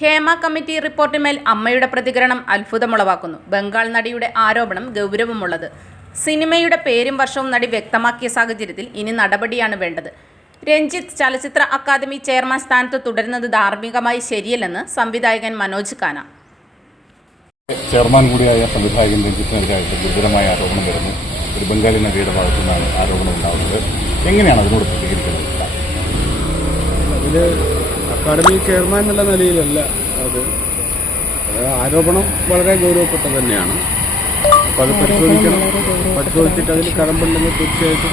Hema committee റിപ്പോർട്ടിന്മേൽ അമ്മയുടെ പ്രതികരണം അത്ഭുതമുളവാക്കുന്നു. ബംഗാൾ നടിയുടെ ആരോപണം ഗൗരവമുള്ളത്. സിനിമയുടെ പേരും വർഷവും നടി വ്യക്തമാക്കിയ സാഹചര്യത്തിൽ ഇനി നടപടിയാണ് വേണ്ടത്. രഞ്ജിത്ത് ചലച്ചിത്ര അക്കാദമി ചെയർമാൻ സ്ഥാനത്ത് തുടരുന്നത് ധാർമ്മികമായി ശരിയല്ലെന്ന് സംവിധായകൻ മനോജ് ഖാന. ചെയർമാൻ കൂടിയായ സംവിധായകൻ രഞ്ജിത്തിനെതിരായിട്ട് ഗുരുതരമായ ആരോപണം വരുന്നു. ഒരു ബംഗാളി നടിയുടെ ഭാഗത്തു നിന്നാണ് ആരോപണം ഉണ്ടാകുന്നത്. എങ്ങനെയാണ് അതിനോട് പ്രതികരിക്കുന്നത് അക്കാഡമി ചെയർമാൻ എന്നുള്ള നിലയിലല്ല അത്. ആരോപണം വളരെ ഗൗരവപ്പെട്ട തന്നെയാണ്. അപ്പം അത് പരിശോധിക്കണം. പരിശോധിച്ചിട്ട് അതിൽ കടമ്പുണ്ടെങ്കിൽ തീർച്ചയായിട്ടും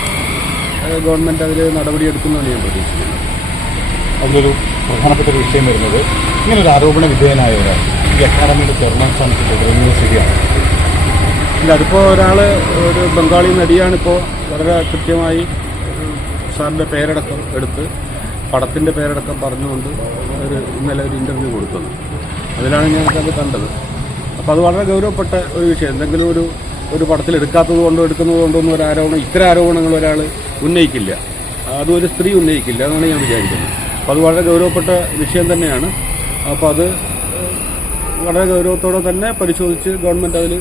ഗവൺമെന്റ് അതിൽ നടപടിയെടുക്കുമെന്നാണ് ഞാൻ പ്രതീക്ഷിക്കുന്നത്. അതിലൊരു പ്രധാനപ്പെട്ട ഒരു വിഷയം വരുന്നത് ഇങ്ങനെ ഒരു ആരോപണ വിധേയനായ ഒരാൾ ഈ അക്കാദമിയുടെ ചെയർമാൻ സ്ഥാനത്ത് തുടരുന്നത് ശരിയാണ്. ഇല്ല അതിപ്പോൾ ഒരാൾ ഒരു ബംഗാളി നടിയാണിപ്പോൾ വളരെ കൃത്യമായി സാറിന്റെ പേരടക്കം എടുത്ത് പടത്തിന്റെ പേരടക്കം പറഞ്ഞുകൊണ്ട് ഒരു ഇന്നലെ ഒരു ഇന്റർവ്യൂ കൊടുത്തത് അതിലാണ് ഞങ്ങൾക്കത് കണ്ടത്. അപ്പോൾ അത് വളരെ ഗൗരവപ്പെട്ട ഒരു വിഷയം. എന്തെങ്കിലും ഒരു ഒരു പടത്തിൽ എടുക്കാത്തത് കൊണ്ടോ എടുക്കുന്നത് കൊണ്ടോ ഒന്നും ഒരു ആരോപണം ഇത്തരം ആരോപണങ്ങൾ ഒരാൾ ഉന്നയിക്കില്ല. അതും ഒരു സ്ത്രീ ഉന്നയിക്കില്ല എന്നാണ് ഞാൻ വിചാരിക്കുന്നത്. അപ്പോൾ അത് വളരെ ഗൗരവപ്പെട്ട വിഷയം തന്നെയാണ്. അപ്പോൾ അത് വളരെ ഗൗരവത്തോടെ തന്നെ പരിശോധിച്ച് ഗവൺമെന്റ് അതിൽ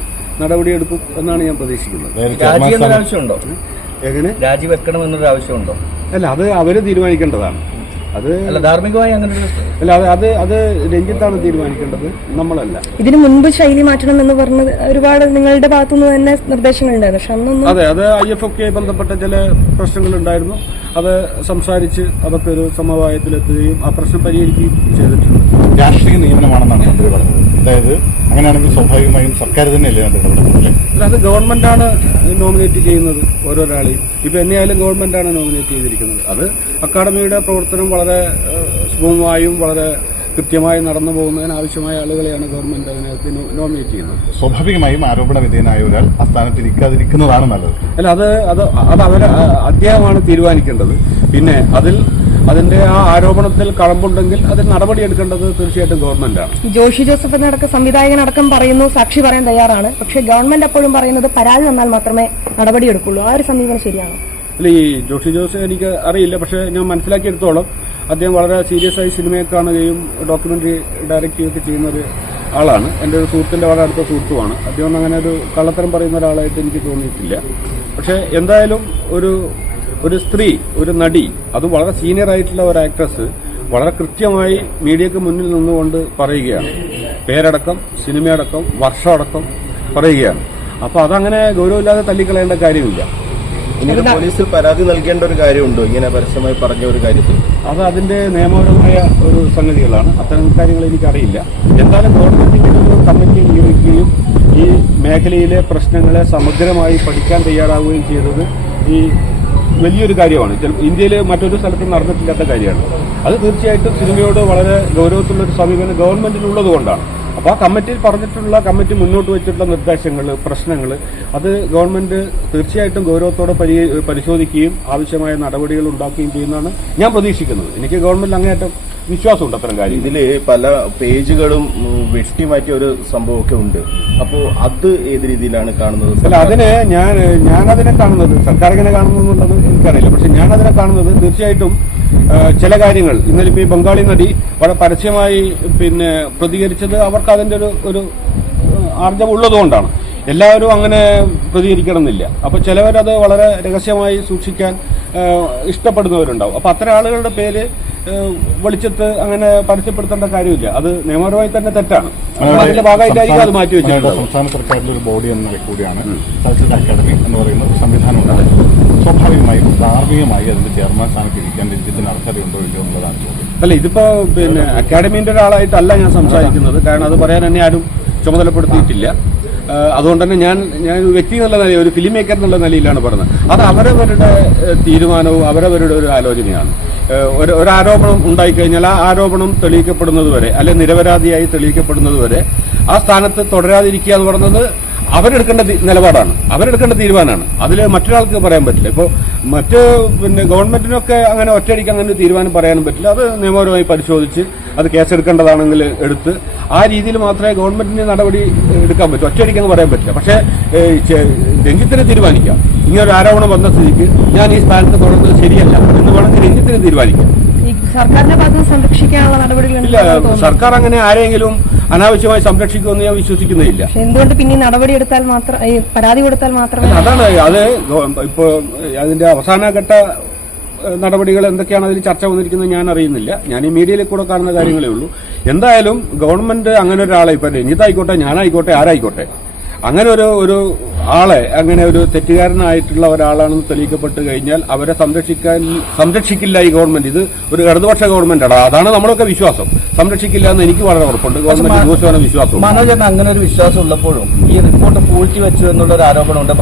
നടപടിയെടുക്കും എന്നാണ് ഞാൻ പ്രതീക്ഷിക്കുന്നത്. രാജി എന്നൊരു ആവശ്യമുണ്ടോ അല്ല അത് അവർ തീരുമാനിക്കേണ്ടതാണ്. അത് അല്ല ധാർമ്മികമായി അങ്ങനെ അല്ല അത് അത് അത് രഞ്ജിത്താണ് തീരുമാനിക്കേണ്ടത്. നമ്മളല്ല. ഇതിനു മുൻപ് ശൈലി മാറ്റണം എന്ന് പറഞ്ഞത് ഒരുപാട് നിങ്ങളുടെ ഭാഗത്തുനിന്ന് തന്നെ നിർദ്ദേശങ്ങളുണ്ടായിരുന്നു പക്ഷെ അന്നൊന്നും അതെ അത് ഐ എഫ് ഒക്കെ ബന്ധപ്പെട്ട ചില പ്രശ്നങ്ങൾ ഉണ്ടായിരുന്നു അത് സംസാരിച്ച് അതൊക്കെ ഒരു സമവായത്തിലെത്തുകയും ആ പ്രശ്നം പരിഹരിക്കുകയും ചെയ്തിട്ടുണ്ട്. രാഷ്ട്രീയ നിയമനമാണെന്നാണ് മന്ത്രി പറഞ്ഞത്. അതായത് അങ്ങനെയാണെങ്കിൽ സ്വാഭാവികമായും സർക്കാർ തന്നെയല്ലേ അതിന്റെ ഇടപെടുന്നത് അല്ലേ? അല്ല അത് ഗവൺമെന്റാണ് നോമിനേറ്റ് ചെയ്യുന്നത് ഓരോരാളെയും. ഇപ്പൊ എന്നെയായാലും ഗവൺമെന്റാണ് നോമിനേറ്റ് ചെയ്തിരിക്കുന്നത്. അത് അക്കാഡമിയുടെ പ്രവർത്തനം വളരെ സുഗമമായും വളരെ കൃത്യമായി നടന്നു പോകുന്നതിന് ആവശ്യമായ ആളുകളെയാണ് ഗവൺമെന്റ് അതിനകത്ത് നോമിനേറ്റ് ചെയ്യുന്നത്. സ്വാഭാവികമായും ആരോപണ വിധേയനായ ഒരാൾ ആ സ്ഥാനത്ത് ഇരിക്കാതിരിക്കുന്നതാണ് നല്ലത്. അല്ല അത് അത് അത് അവർ അദ്ദേഹമാണ് തീരുമാനിക്കേണ്ടത്. പിന്നെ അതിൽ അതിന്റെ ആ ആരോപണത്തിൽ കളമ്പുണ്ടെങ്കിൽ അതിൽ നടപടിയെടുക്കേണ്ടത് തീർച്ചയായിട്ടും ഗവൺമെന്റാണ്. ആണ് ജോഷി ജോസഫ് എന്നടക്കം സംവിധായകനടക്കം പറയുന്നു സാക്ഷി പറയാൻ തയ്യാറാണ്. പക്ഷെ ഗവൺമെന്റ് അപ്പോഴും പറയുന്നത് പരാതി വന്നാൽ മാത്രമേ നടപടിയെടുക്കുള്ളൂ. ആ ഒരു സമീപനം ശരിയാണ്? അല്ല ഈ ജോഷി ജോസ് എനിക്ക് അറിയില്ല പക്ഷെ ഞാൻ മനസ്സിലാക്കിയെടുത്തോളം അദ്ദേഹം വളരെ സീരിയസ് ആയി സിനിമയെ കാണുകയും ഡോക്യുമെന്ററി ഡയറക്റ്റ് ചെയ്യുകയൊക്കെ ചെയ്യുന്ന ഒരു ആളാണ്. എന്റെ ഒരു സുഹൃത്തിന്റെ വളരെ അടുത്ത സുഹൃത്തുമാണ്. അദ്ദേഹം അങ്ങനെ ഒരു കള്ളത്തരം പറയുന്ന ഒരാളായിട്ട് എനിക്ക് തോന്നിയിട്ടില്ല. പക്ഷേ എന്തായാലും ഒരു ഒരു സ്ത്രീ ഒരു നടി അത് വളരെ സീനിയർ ആയിട്ടുള്ള ഒരു ആക്ട്രസ് വളരെ കൃത്യമായി മീഡിയക്ക് മുന്നിൽ നിന്നുകൊണ്ട് പറയുകയാണ്. പേരടക്കം സിനിമയടക്കം വർഷമടക്കം പറയുകയാണ്. അപ്പോൾ അതങ്ങനെ ഗൗരവമില്ലാതെ തള്ളിക്കളയേണ്ട കാര്യമില്ല. പോലീസിൽ പരാതി നൽകേണ്ട ഒരു കാര്യമുണ്ടോ? ഇങ്ങനെ പരസ്യമായി പറഞ്ഞ ഒരു കാര്യത്തിൽ? അത് അതിന്റെ നിയമപരമായ ഒരു സംഗതികളാണ്. അത്തരം കാര്യങ്ങൾ എനിക്കറിയില്ല. എന്തായാലും ഗവൺമെന്റിന്റെ ഒരു കമ്മിറ്റി നിയോഗിക്കുകയും ഈ മേഖലയിലെ പ്രശ്നങ്ങളെ സമഗ്രമായി പഠിക്കാൻ തയ്യാറാവുകയും ചെയ്തത് ഈ വലിയൊരു കാര്യമാണ്. ഇന്ത്യയിൽ മറ്റൊരു സ്ഥലത്തും നടന്നിട്ടില്ലാത്ത കാര്യമാണ്. അത് തീർച്ചയായിട്ടും സിനിമയോട് വളരെ ഗൗരവത്തിലുള്ള ഒരു സമീപനം ഗവൺമെന്റിനുള്ളത് കൊണ്ടാണ്. അപ്പോൾ ആ കമ്മിറ്റിയിൽ പറഞ്ഞിട്ടുള്ള കമ്മിറ്റി മുന്നോട്ട് വെച്ചിട്ടുള്ള നിർദ്ദേശങ്ങൾ പ്രശ്നങ്ങൾ അത് ഗവൺമെന്റ് തീർച്ചയായിട്ടും ഗൗരവത്തോടെ പരി പരിശോധിക്കുകയും ആവശ്യമായ നടപടികൾ ഉണ്ടാക്കുകയും ചെയ്യുന്നതാണ് ഞാൻ പ്രതീക്ഷിക്കുന്നത്. എനിക്ക് ഗവൺമെന്റിൽ അങ്ങേയറ്റം വിശ്വാസമുണ്ട് അത്തരം കാര്യം. ഇതിൽ പല പേജുകളും വെട്ടി വെട്ടിമാറ്റിയ ഒരു സംഭവമൊക്കെ ഉണ്ട്. അപ്പോൾ അത് ഏത് രീതിയിലാണ് കാണുന്നത്? അല്ല അതിന് ഞാൻ ഞാനതിനെ കാണുന്നത് സർക്കാർ എങ്ങനെ കാണുന്നു എന്നുള്ളത് എനിക്കറിയില്ല. പക്ഷെ ഞാനതിനെ കാണുന്നത് തീർച്ചയായിട്ടും ചില കാര്യങ്ങൾ. ഇന്നലെ ഇപ്പോൾ ഈ ബംഗാളി നടി വളരെ പരസ്യമായി പിന്നെ പ്രതികരിച്ചത് അവർക്ക് അതിന്റെ ഒരു ഒരു ആർജവം ഉള്ളതുകൊണ്ടാണ്. എല്ലാവരും അങ്ങനെ പ്രതികരിക്കണം എന്നില്ല അപ്പോൾ ചിലവരത് വളരെ രഹസ്യമായി സൂക്ഷിക്കാൻ ഇഷ്ടപ്പെടുന്നവരുണ്ടാവും. അപ്പോൾ അത്തരം ആളുകളുടെ പേര് വെളിച്ചത്ത് അങ്ങനെ പരസ്യപ്പെടുത്തേണ്ട കാര്യമില്ല. അത് നിയമപരമായി തന്നെ തെറ്റാണ്. അതിന്റെ ഭാഗമായിട്ടായിരിക്കും അത് മാറ്റി വെച്ചിട്ടുണ്ട് സംസ്ഥാന സർക്കാരിന്റെ ഒരു ബോഡി എന്ന കൂടിയാണ് ചലച്ചിത്ര അക്കാദമി എന്ന് പറയുന്ന ഒരു സംവിധാനമുണ്ട് സ്വാഭാവികമായും ധാർമ്മികമായി അതിന്റെ ചെയർമാൻ സ്ഥാനത്ത് ഇരിക്കാൻ രഞ്ജിത്തിന് അർഹതയുണ്ടോ ഇല്ലയോ എന്നുള്ളതാണ് ചോദ്യം. അല്ല ഇതിപ്പോ പിന്നെ അക്കാഡമിന്റെ ഒരാളായിട്ടല്ല ഞാൻ സംസാരിക്കുന്നത്. കാരണം അത് പറയാൻ എന്നെ ആരും ചുമതലപ്പെടുത്തിയിട്ടില്ല. അതുകൊണ്ട് തന്നെ ഞാൻ ഞാൻ വ്യക്തി എന്നുള്ള നിലയിൽ ഒരു ഫിലിം മേക്കർ എന്നുള്ള നിലയിലാണ് പറഞ്ഞത് അത് അവരവരുടെ തീരുമാനവും അവരവരുടെ ഒരു ആലോചനയാണ്. ഒരു ഒരു ഉണ്ടായിക്കഴിഞ്ഞാൽ ആ ആരോപണം തെളിയിക്കപ്പെടുന്നതുവരെ അല്ലെ നിരപരാധിയായി തെളിയിക്കപ്പെടുന്നതുവരെ ആ സ്ഥാനത്ത് തുടരാതിരിക്കുക എന്ന് പറയുന്നത് അവരെടുക്കേണ്ട നിലപാടാണ്. അവരെടുക്കേണ്ട തീരുമാനമാണ്. അതിൽ മറ്റൊരാൾക്ക് പറയാൻ പറ്റില്ല. ഇപ്പോൾ മറ്റ് പിന്നെ ഗവൺമെന്റിനൊക്കെ അങ്ങനെ ഒറ്റയടിക്ക് അങ്ങനെ ഒരു തീരുമാനം പറയാനും പറ്റില്ല. അത് നിയമപരമായി പരിശോധിച്ച് അത് കേസെടുക്കേണ്ടതാണെങ്കിൽ എടുത്ത് ആ രീതിയിൽ മാത്രമേ ഗവൺമെന്റിന് നടപടി എടുക്കാൻ പറ്റൂ. ഒറ്റയടിക്ക് പറയാൻ പറ്റില്ല. പക്ഷേ രഞ്ജിത്തിനെ തീരുമാനിക്കാം. ഇങ്ങനൊരു ആരോപണം വന്ന സ്ഥിതിക്ക് ഞാൻ ഈ സ്ഥാനത്ത് തുടർന്നത് ശരിയല്ല എന്ന് വേണമെങ്കിൽ രഞ്ജിത്തിന് തീരുമാനിക്കാം. സർക്കാരിന്റെ ഭാഗത്ത് സംരക്ഷിക്കാനുള്ള നടപടികൾ സർക്കാർ അങ്ങനെ ആരെങ്കിലും അനാവശ്യമായി സംരക്ഷിക്കുമെന്ന് ഞാൻ വിശ്വസിക്കുന്നില്ല. എന്തുകൊണ്ട് പിന്നെ നടപടി എടുത്താൽ മാത്രം പരാതി കൊടുത്താൽ മാത്രമേ അതാണ് അത് ഇപ്പോ അതിന്റെ അവസാനഘട്ട നടപടികൾ എന്തൊക്കെയാണ് അതിൽ ചർച്ച വന്നിരിക്കുന്നത് ഞാൻ അറിയുന്നില്ല. ഞാൻ ഈ മീഡിയയിൽ കൂടെ കാണുന്ന കാര്യങ്ങളേ ഉള്ളൂ. എന്തായാലും ഗവൺമെന്റ് അങ്ങനെ ഒരാളെ ഇപ്പൊ രഞ്ജിത്തായിക്കോട്ടെ ഞാനായിക്കോട്ടെ ആരായിക്കോട്ടെ അങ്ങനെ ഒരു ഒരു ആളെ അങ്ങനെ ഒരു തെറ്റുകാരനായിട്ടുള്ള ഒരാളാണെന്ന് തെളിയിക്കപ്പെട്ട് കഴിഞ്ഞാൽ അവരെ സംരക്ഷിക്കാൻ സംരക്ഷിക്കില്ല ഈ ഗവൺമെന്റ്. ഇത് ഒരു ഇടതുപക്ഷ ഗവൺമെന്റാണ്. അതാണ് നമ്മളൊക്കെ വിശ്വാസം. സംരക്ഷിക്കില്ല എന്ന് എനിക്ക് വളരെ ഉറപ്പുണ്ട്. ഗവൺമെന്റ് വിശ്വാസം മനോജ് അങ്ങനെ ഒരു വിശ്വാസം ഉള്ളപ്പോഴും ഈ റിപ്പോർട്ട് പൂഴ്ത്തി വെച്ചു എന്നുള്ള ഒരു ആരോപണമുണ്ട്.